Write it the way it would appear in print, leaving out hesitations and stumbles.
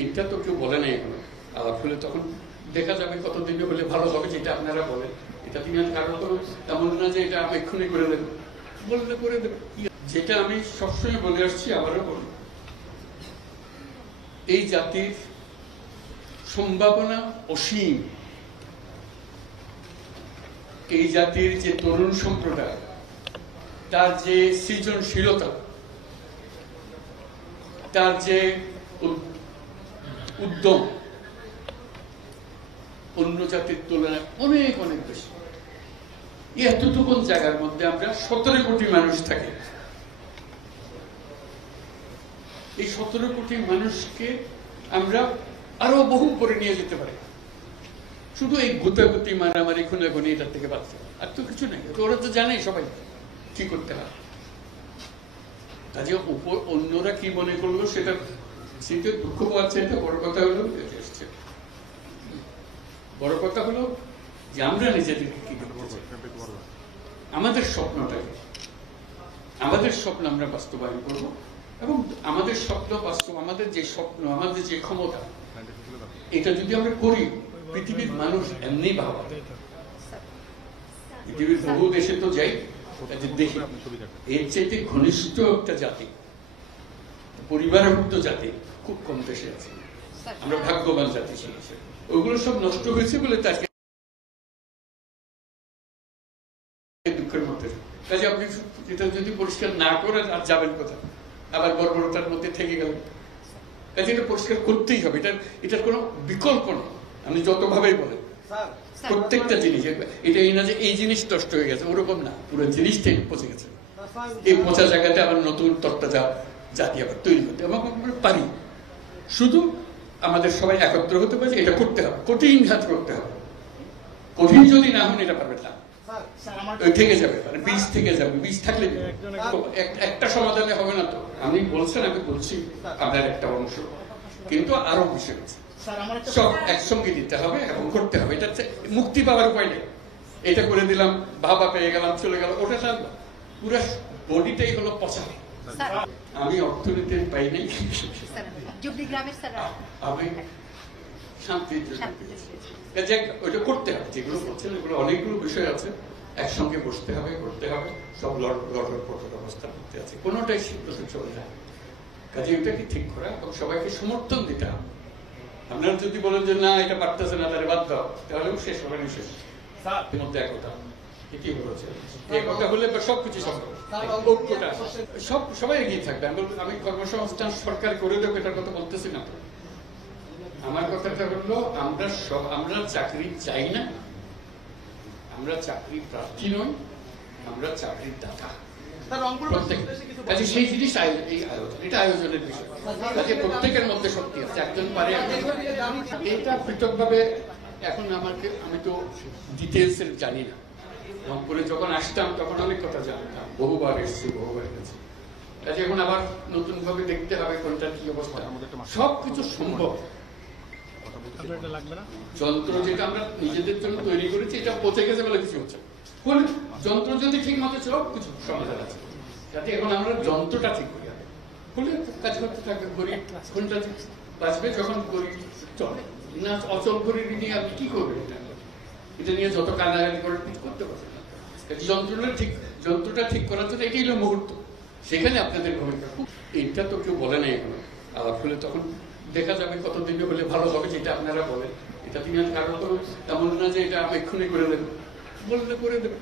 এইটা তো কেউ বলে নাই এখনো। আলাপ হলে তখন দেখা যাবে কতদিনে হলে ভালো হবে, যেটা আপনারা বলেন। এটা তিনি কারণ কোনো তেমন না যে এটা আমি এক্ষুনি করে দেবো, বললে করে দেবো। যেটা আমি সবসময় বলে আসছি, আবারও বলি, এই জাতির সম্ভাবনা অসীম। এই জাতির যে তরুণ সম্প্রদায়, তার যে সৃজনশীলতা, তার যে উদ্যম অন্য জাতির তুলনায় অনেক অনেক বেশি। এতটুকু জায়গার মধ্যে আমরা 17 কোটি মানুষ থাকি। এই 17 কোটি মানুষকে আমরা আরো বহু করে নিয়ে যেতে পারি, শুধু এই গুতাগুতি মারামারি খুনাখুনি এটার থেকে বাঁচতে, আর তো কিছু নেই। ওরা তো জানে সবাই কি করতে হয়। কাজে উপর অন্যরা কি মনে করলো সেটা সেটা দুঃখ পাচ্ছে। এটা বড় কথা হলো, বড় কথা হলো যে আমরা নিজেদেরকে কি করবো, আমাদের স্বপ্নটাকে, আমাদের স্বপ্ন আমরা বাস্তবায়ন করব। এবং আমাদের স্বপ্ন বাস্তব, আমাদের যে স্বপ্ন, আমাদের যে ক্ষমতা, এটা যদি আমরা করি, পৃথিবীর মানুষ এমনি ভাবা। পৃথিবীর বহু দেশে তো যাই, দেখি এর চাইতে ঘনিষ্ঠ একটা জাতি, পরিবারভুক্ত জাতি খুব কম দেশে আছে। আমরা ভাগ্যবান জাতি ছিল। ওইগুলো সব নষ্ট হয়েছে বলে তাকে দুঃখের মধ্যে। কাজে আপনি এটা যদি পরিষ্কার না করেন আর যাবেন কোথায়, আবার বর্বরতার মধ্যে থেকে গেলেন। কাজে এটা পরিষ্কার করতেই হবে, এটার কোনো বিকল্প নেই। আপনি যতভাবেই বলেন প্রত্যেকটা জিনিস, এটা এই না যে এই জিনিস নষ্ট হয়ে গেছে, ওরকম না, পুরো জিনিসটাই পচে গেছে। এই পচা জায়গাতে আবার নতুন তত্ত্বা জাতি আবার তৈরি করতে এবং আমরা পারি। শুধু আমাদের সবাই একত্র হতে পারে, এটা করতে হবে, কঠিন ঘাত করতে হবে। কঠিন যদি না হন এটা পারবেন না, থেকে যাবে, বীজ থেকে যাবে। বীজ থাকলে একটা সমাধানে হবে না। তো আমি বলছেন, আমি বলছি আপনার একটা অংশ, কিন্তু আরো বিষয় আছে, সব একসঙ্গে দিতে হবে এবং করতে হবে। এটা মুক্তি পাওয়ার উপায় নেই। এটা করে দিলাম, ভাবা পেয়ে গেলাম, চলে গেল, ওটা থাকবে। পুরো বডিটাই হলো পচা। আমি অর্থনীতির পাই নাই, আমি শান্তির জন্য ওইটা করতে হবে। যেগুলো করছেন এগুলো অনেকগুলো বিষয় আছে, একসঙ্গে বসতে হবে, করতে হবে। সব লড়ার অবস্থা করতে আছে, কোনোটাই সিদ্ধতে চলে যায়। কাজে এটাকে ঠিক করা এবং সবাইকে সমর্থন দিতে হবে। আপনারা যদি বলেন যে না এটা পারতেছে না, তাহলে বাদ দাও, তাহলেও শেষ হবে না। শেষ মধ্যে একতা, এটি বলেছে। একতা হলে সবকিছু সম্ভব, ঐক্যটা সবাই এগিয়ে থাকবে। আমি কর্মসংস্থান সরকার করে দেবো এটার কথা বলতেছি না। আমার কথাটা হলো আমরা চাকরি চাই না, আমরা চাকরি প্রার্থী নই, আমরা চাকরির দাতা। সেই জিনিস এই আয়োজন, এটা আয়োজনের বিষয়। কাজে প্রত্যেকের মধ্যে শক্তি আছে, একজন পারে। এটা পৃথকভাবে এখন আমি তো ডিটেলস জানি না। রংপুরে যখন আসতাম তখন অনেক কথা জানতাম, বহুবার এসেছি, বহুবার গেছি। কাজে এখন আবার নতুন ভাবে দেখতে হবে কোনটা কি অবস্থা। সবকিছু সম্ভব। যন্ত্র যেটা আমরা নিজেদের জন্য তৈরি করেছি, এটা পচে গেছে বলে কিছু হচ্ছে। যন্ত্র যদি ঠিক মতো সব কিছু সমাধান আছে, যাতে এখন আমরা যন্ত্রটা ঠিক করি, হলে কাজ করতে থাকবে। গরিব কোনটা বাঁচবে যখন গরিব চলে না, অচল গরিব নিয়ে আপনি কি করবেন? এটা নিয়ে যত কান্নাকাটি করে কিছু করতে পারবেন না। যন্ত্রটা ঠিক করার জন্য এটাই হলো মুহূর্ত, সেখানে আপনাদের ভূমিকা। এইটা তো কেউ বলে নাই এখনো। আলাপ হলে তখন দেখা যাবে কতদিনে হলে ভালো হবে, যেটা আপনারা বলেন। এটা তিনি কারণ কোনো তেমন না যে এটা আমি এক্ষুনি করে দেবো, বললে করে দেবো।